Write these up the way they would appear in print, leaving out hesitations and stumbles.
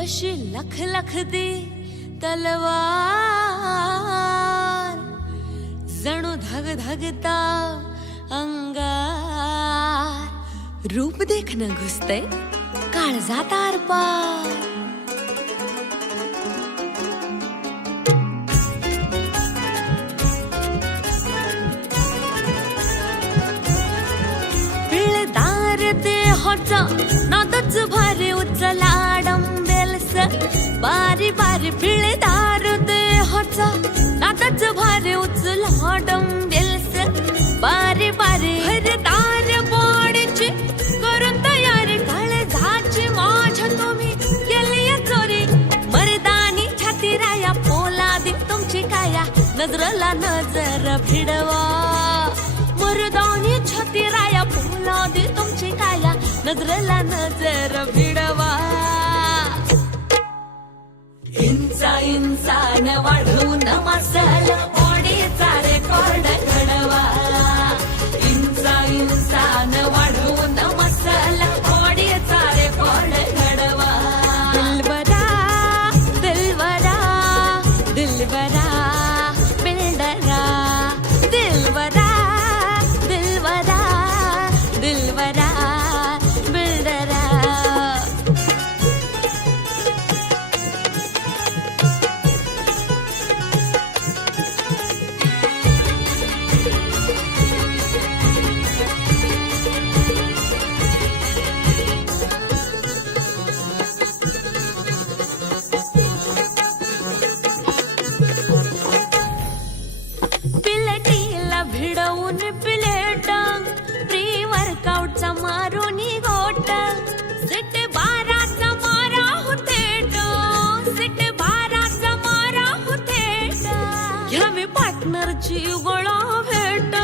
जशी लख लख दी तलवार, जणू धग धगता अंगार, रूप देखणं घुसतंय काळजात आरपार. पिळदार देहाचा नादच भारी उचला डंबेल्स, बारी बारी पिळदार देहाचा नादच भारी उचला डंबेल्स, बारी बारी हरदार बॉडीची करून तयारी, काळजाची माझ्या तुम्ही केली चोरी. मर्दानी छाती राया पोलादी तुमची काया, नजरला नजर भिडवा. मर्दानी छाती राया पोलादी तुमची काया, नजरला नजर भिडवा. इंचा इंचान वाढवून मसाला बॉडीचा रेकॉर्ड घडवा. इंचा इंचान वाढवून मसाला बॉडीचा रेकॉर्ड घडवा. दिलबरा दिलबरा दिलबरा बिल्डरा, दिलबरा दिलबरा दिलबरा बिल्डरा. पिलेटीला भिडवून पिलेटा, प्री वर्कआउटचा मारून गोटा, सिट बाराचा मारा हुथेट, सिट बाराचा मारा हुथेट. घ्यावी पार्टनरची गोळा भेट,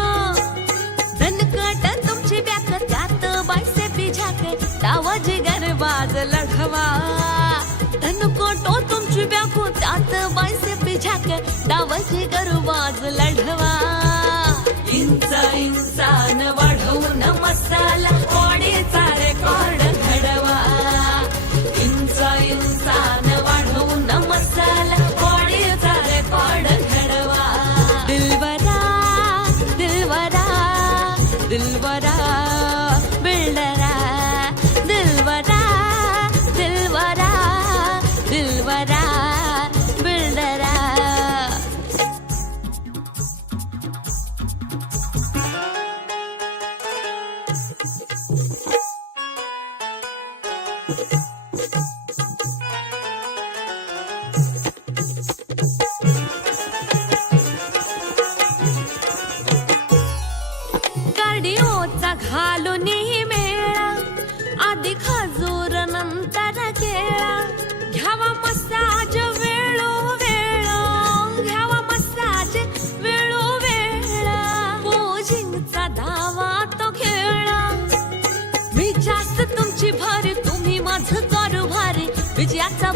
दणकट तुमची बॅक त्यात बायसेपी झाक, डावाची गरबाज लढवा. दणकट तुमची बॅक त्यात बायसेपी झाक, डावाची गरबाज लढवा. इंच इंचान वाढवून मसाला बॉडीचा रेकॉर्ड घडवा. इंच इंचान वाढवून मसाला बॉडीचा रेकॉर्ड घडवा. दिलबरा दिलबरा दिलबरा बिल्डरा, दिलबरा दिलबरा दिलबरा बिल्डरा. कार्डिओचा घालून मेळा, आधी खजूर नंतर केळा. घ्यावा मसाज वेळोवेळ, घ्यावा मसाज वेळोवेळ. पोजिंगचा धावा तो खेळा, मी जास्त तुमची भारी, तुम्ही माझं करू भारी. विजयाचा